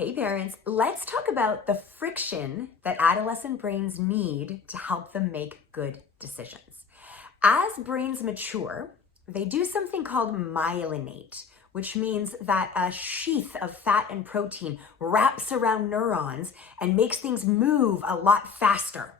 Hey parents, let's talk about the friction that adolescent brains need to help them make good decisions. As brains mature, they do something called myelinate, which means that a sheath of fat and protein wraps around neurons and makes things move a lot faster.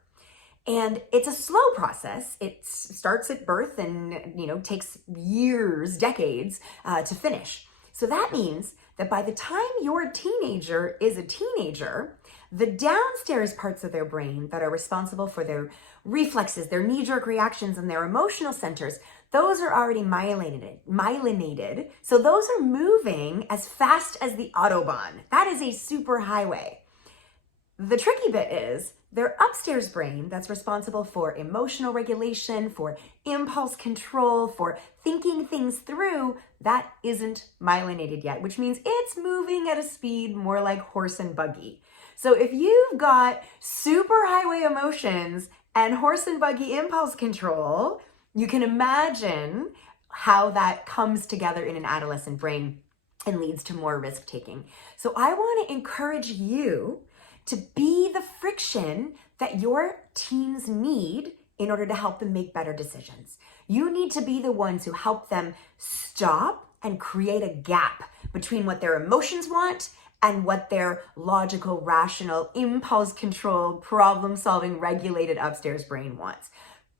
And it's a slow process. It starts at birth and takes years, decades to finish. So that means that by the time your teenager is a teenager, the downstairs parts of their brain that are responsible for their reflexes, their knee-jerk reactions, and their emotional centers, those are already myelinated. So those are moving as fast as the Autobahn. That is a super highway. The tricky bit is their upstairs brain that's responsible for emotional regulation, for impulse control, for thinking things through, that isn't myelinated yet, which means it's moving at a speed more like horse and buggy. So if you've got super highway emotions and horse and buggy impulse control, you can imagine how that comes together in an adolescent brain and leads to more risk taking. So I want to encourage you to be the friction that your teens need in order to help them make better decisions. You need to be the ones who help them stop and create a gap between what their emotions want and what their logical, rational, impulse controlled, problem-solving, regulated upstairs brain wants.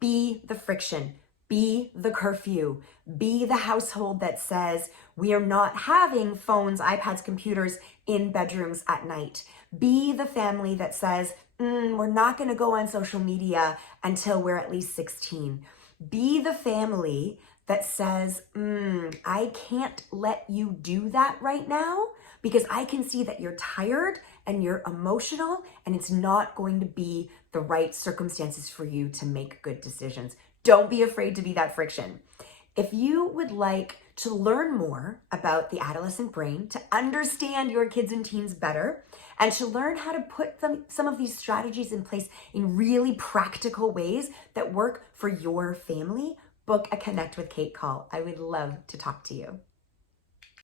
Be the friction. Be the curfew. Be the household that says we are not having phones, iPads, computers in bedrooms at night. Be the family that says, we're not going to go on social media until we're at least 16. Be the family that says, I can't let you do that right now because I can see that you're tired and you're emotional and it's not going to be the right circumstances for you to make good decisions. Don't be afraid to be that friction. If you would like to learn more about the adolescent brain, to understand your kids and teens better, and to learn how to put some of these strategies in place in really practical ways that work for your family, book a Connect with Kate call. I would love to talk to you.